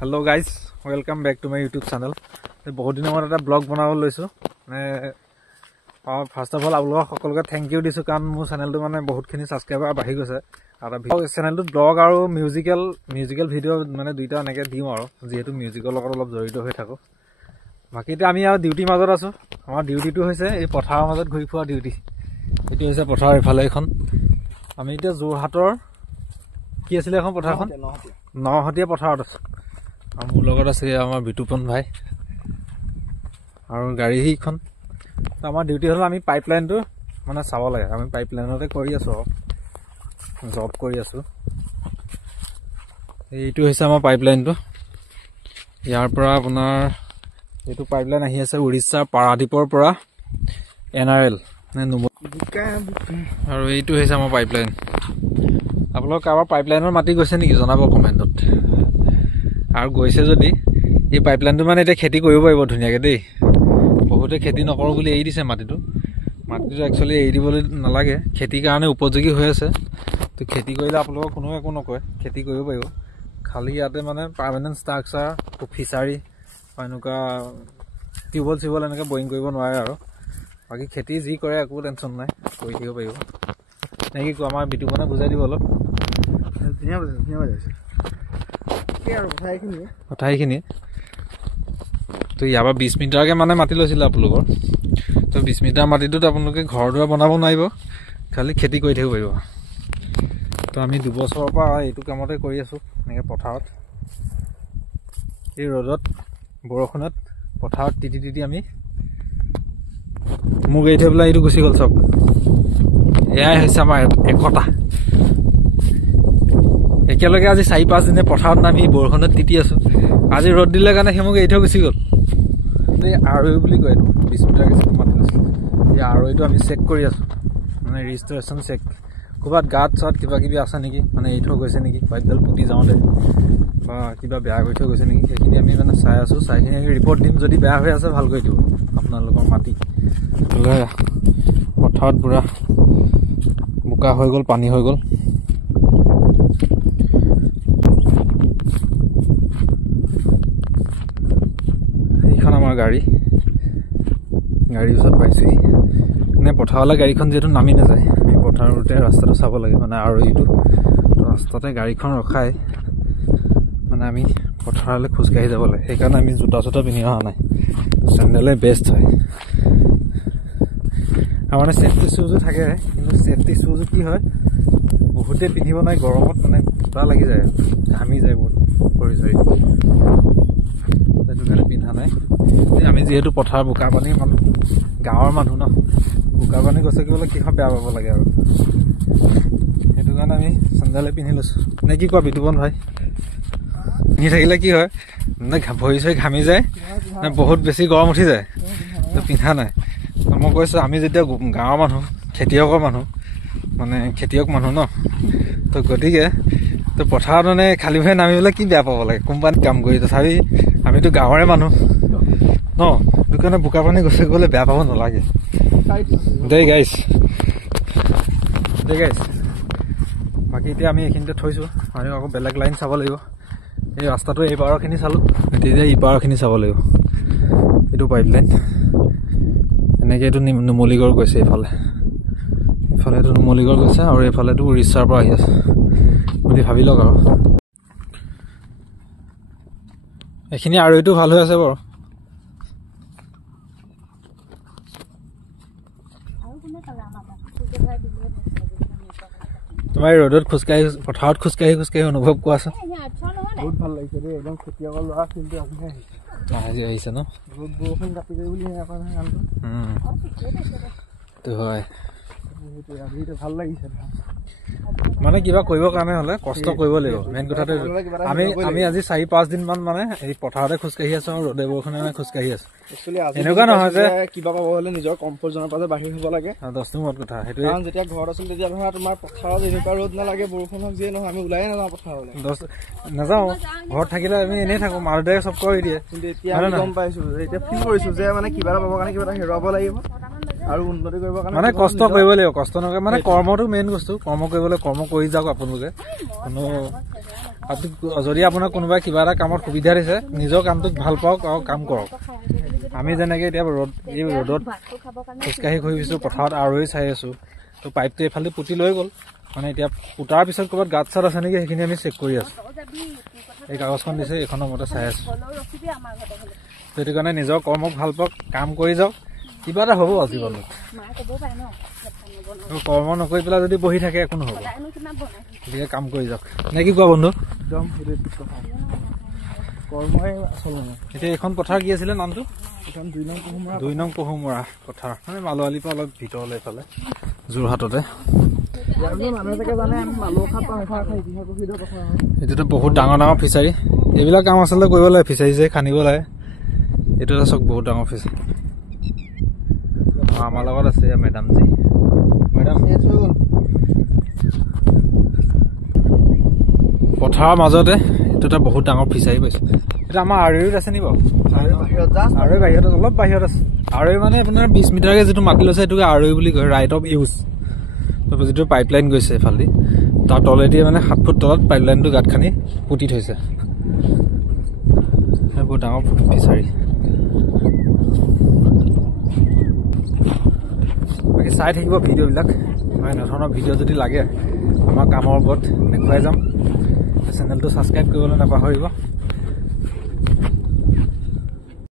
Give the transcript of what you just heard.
Hello guys, welcome back to my YouTube channel. बहुत दिन मैं एक ब्लॉग बनाव लैसो मैं फर्स्ट ऑफ ऑल आपलोक সকলকে थैंक यू दिसो कारण মোৰ চেনেলটো মানে বহুতখিনি সাবস্ক্ৰাইবাৰ বাঢ়ি গৈছে আৰু চেনেলটোত ব্লগ আৰু মিউজিক্যাল ভিডিও মানে দুইটা এনেকে দিও আৰু যেহেতু মিউজিকৰ লগত অলপ জড়িত হৈ থাকো বাকি এতিয়া আমি আৰু ডিউটি মাজত আছো আমাৰ ডিউটিটো হৈছে এই পথাৰৰ মাজত ঘূৰি ফুৰা ডিউটি এটো হৈছে পথাৰ এফালে এখন আমি এতিয়া যোৰহাটৰ কি আছিল এখন পথাৰখন নহতিয়া পথাৰত আছো মোৰ লগত আছে আমাৰ বিটুপন ভাই আৰু গাড়ী হিখন আমাৰ ডিউটি হল আমি পাইপলাইনটো মানে চাব লাগে আমি পাইপলাইনতে কৰি আছো জব কৰি আছো এইটো হৈছে আমাৰ পাইপলাইনটো ইয়াৰ পৰা আপোনাৰ এইটো পাইপলাইন আহি আছে উৰিষ্যাৰ পাৰাদীপৰ পৰা এনআৰএল আৰু এইটো হৈছে আমাৰ পাইপলাইন আপোনালোক কাৰোবাৰ পাইপলাইনৰ মাটি গৈছে নেকি জনাব কমেন্টত আৰু গৈছে যদি এই পাইপলাইনটো মানে এটা খেতি কৰিব পাৰিব ধুনিয়াকে দেই বহুতে খেতি নকৰ বুলি এৰি দিছে মাটিটো একচুয়ালি এৰি দিবলৈ নালাগে খেতিৰ কাৰণে উপযোগী হৈ আছে তো খেতি কৰিলে আপোনালোক কোনো একো নকয় খেতি কৰিব পাৰিব খালি ইয়াতে মানে পাৰ্মানেন্ট ষ্ট্ৰাকচাৰ ফিচাৰী এনেকুৱা টিউবল চিবল এনেকে বয়িং কৰিব নোৱাৰে আৰু বাকি খেতি যি কৰে একো টেনচন নাই কৰি থাকিব পাৰিব নেকি কো আমাৰ বিটুপনে বুজাই দিব অলপ ধুনিয়া বুজাইছে কথাইখিনি তো ইয়াবা 20 মিটাৰকে মানে মাটি লৈছিল আপোনালোকৰ তো 20 মিটাৰ মাটিটোত আপোনালোকে ঘৰ দুৱাৰ বনাব নোৱাৰিব খালি খেতি কৰি থাকিব পাৰিব তো আমি 2 বছৰৰ পৰা এইটো কামতে কৰি আছো এনেকে পথাৰত এই ৰ'দত বৰষুণত পথাৰত তিতি আমি মোক এই থবলা এইটো গুছি গল সব এয়াই হৈছে আমাৰ একতা একেলগে আজি 4-5 দিনে পথাৰত নামি বৰষুণত তিতি আছো আজি ৰ'দ দিলে কাৰণে হেমুক এই থৈ গুছি গল এই আৰু বুলি কয় 20 মিটাৰ কিছু মাটি আছে এই আৰু এইটো আমি চেক কৰি আছো মানে ৰেজিষ্ট্ৰেচন চেক কোবাত গাত চত কিবা কিবি আছে নেকি মানে এই থৈ গৈছে নেকি পাইপডাল পুটি যাওঁতে বা কিবা বেয়া হৈ থৈ গৈছে নেকি সেইখিনি আমি মানে চাই আছো চাইখিনি ৰিপৰ্ট দিম যদি বেয়া হৈ আছে ভাল কৰি দিব আপোনালোকৰ মাটি পথাৰত পুৰা বোকা হৈ গল পানী হৈ গল আমাৰ গাড়ীৰ ওচৰত পাইছি মানে পথাৰলে গাড়ীখন যেটো নামি না যায় এই পথাৰতে ৰাস্তাটো চাব লাগে মানে আৰু এইটো ৰাস্তাতে গাড়ীখন ৰখাই মানে আমি পথাৰলে খোজ কাঢ়ি যাব লাগে সেইকাৰণে আমি জোতা পিন্ধি অহা নাই চেন্ডেলে বেষ্ট হয় আমাৰ সেফটি শুজ থাকে কিন্তু সেফটি শুজ কি হয় বহুতে পিন্ধিব নাই গৰমত মানে কিবা লাগি যায় ঘামি যায় বহুত কৰি যায় সেইটো কাৰণে পিন্ধা নাই আমি যেহেতু পথাৰ বোকা পানী মানুহ গাঁৱৰ মানুহ ন বোকা পানী গছে কিবলে কি বেয়া পাব লাগে আৰু সেইটো কাৰণে আমি চেন্ডেলে পিন্ধি লৈছো নে কি কোৱা বিটুপন ভাই পিন্ধি থাকিলে কি হয় মানে ভৰি চৰি ঘামি যায় বহুত বেছি গৰম উঠি যায় তো পিন্ধা নাই মই কৈছো আমি যেতিয়া গাঁৱৰ মানুহ খেতিয়কৰ মানুহ মানে খেতিয়ক মানুহ ন তো গতিকে তো পথাৰত মানে খালী ভৰি নামিবলৈ কি বেয়া পাব লাগে কোম্পানীত কাম কৰি তথাপি আমিতো গাঁৱৰে মানুহ ন দোকানে বোকা পানী গছে গলে বেয়া পাব নালাগে দেই গাইছ বাকি এতিয়া আমি এইখিনিতে থৈছো আৰু আকৌ বেলেগ লাইন চাব লাগিব এই ৰাস্তাটো এই পাৰখিনি চালো এতিয়া এই পাৰখিনি চাব লাগিব এইটো পাইপলাইন এনেকে এইটো নুমলীগড় গৈছে এইফালে এইটো নুমলীগড় গৈছে আৰু এইফালেটো উৰিষ্যাৰ পৰা আহি আছে বুলি ভাবি লওক আৰু এইখিনি আৰু এইটো ভাল হৈ আছে বাৰু তোমাৰ ৰ'দত খোজকাঢ়ি পথাৰত খোজকাঢ়ি অনুভৱ কোৱাচোন বহুত ভাল লাগিছে দেই একদম খেতিয়কৰ ল'ৰা কিন্তু আজি আহিছে ন বৰষুণ কাটি গৈ বুলি তো হয় ভাল লাগিছে মানে কিবা কৰিবৰ কাৰণে হলে কষ্ট কৰিব লাগিব মেইন কথাটো আমি আজি 4-5 দিন মান মানে এই পথাৰতে খোজকাঢ়ি আছো আৰু ৰ'দে বৰষুণে মানে খোজকাঢ়ি আছো এনেকুৱা নহয় যে কিবা পাব হলে নিজৰ কমফৰ্ট জনৰ পৰা বাহিৰ হ'ব লাগে 10 নম্বৰত কথা সেইটো কাৰণ যেতিয়া ঘৰত আছিল তেতিয়া ধৰা তোমাৰ পথাৰত এনেকুৱা ৰ'দ নালাগে বৰষুণ হওক যিয়ে নহয় আমি ওলাই নাযাওঁ পথাৰলৈ নাযাওঁ ঘৰত থাকিলে আমি এনেই থাকো মাৰুদাই চব কৰি দিয়ে কিন্তু এতিয়া আমি গম পাইছো এতিয়া ফিল কৰিছো যে মানে কিবা এটা পাবৰ কাৰণে কিবা এটা হেৰুৱাব লাগিব আৰু উন্নতি কৰিব কাৰণে মানে কষ্ট কৰিব লাগিব কষ্ট নকৰে মানে কৰ্মটো মেইন বস্তু কৰ্ম কৰিবলৈ কৰ্ম কৰি যাওক আপোনালোকে কোনো যদি আপোনাৰ কোনোবাই কিবা এটা কামত সুবিধা দিছে নিজৰ কামটোক ভাল পাওক আৰু কাম কৰক আমি যেনেকে এতিয়া এই ৰ'দত খোজকাঢ়ি ঘূৰিছোঁ পথাৰত আৰৈ চাই আছো তো পাইপটো এইফালে পুতি লৈ গ'ল মানে এতিয়া পুতাৰ পিছত ক'ৰবাত গাঁত চাত আছে নেকি সেইখিনি আমি চেক কৰি আছো এই কাগজখন দিছে এইখনৰ মতে চাই আছো সেইটো কাৰণে নিজৰ কৰ্মক ভাল পাওক কাম কৰি যাওক কিবা এটা হ'ব জীৱনত কৰ্ম নকৰি পেলাই যদি বহি থাকে একো নহ'ব গতিকে কাম কৰি যাওক নে কি কোৱা বন্ধু একদম কৰ্মই আচল এতিয়া এইখন পথাৰ কি আছিলে নামটো এখন 2 নং পহুমৰা 2 নং পহুমৰা পথাৰ মানে মালোৱালিৰ পৰা অলপ ভিতৰলৈ এইফালে যোৰহাটতে এইটোতো বহুত ডাঙৰ ডাঙৰ ফিচাৰী এইবিলাক কাম আচলতে কৰিব লাগে ফিচাৰী যে খান্দিব লাগে এইটো এটা চক বহুত ডাঙৰ ফিচাৰী আমাৰ লগত আছে মেডামজি মেডাম পথাৰৰ মাজতে এইটো এটা বহুত ডাঙৰ ফিচাৰী পাইছো এটা আমাৰ আৰৈত আছে নি বাৰু আৰৈ বাহিৰত অলপ বাহিৰত আছে আৰৈ মানে আপোনাৰ 20 মিটাৰকে যিটো মাটি লৈছে সেইটোকে আৰৈ বুলি কয় ৰাইট অফ ইউজ যিটো পাইপলাইন গৈছে এইফালেদি তাৰ তলেদি মানে 7 ফুট তলত পাইপলাইনটো গাঁত খানি পুতি থৈছে বহুত ডাঙৰ ফিচাৰী বাকী চাই থাকিব ভিডিঅ'বিলাক এনেধৰণৰ ভিডিঅ' যদি লাগে আমাৰ কামৰ ওপৰত দেখুৱাই যাম চেনেলটো ছাবস্ক্ৰাইব কৰিবলৈ নাপাহৰিব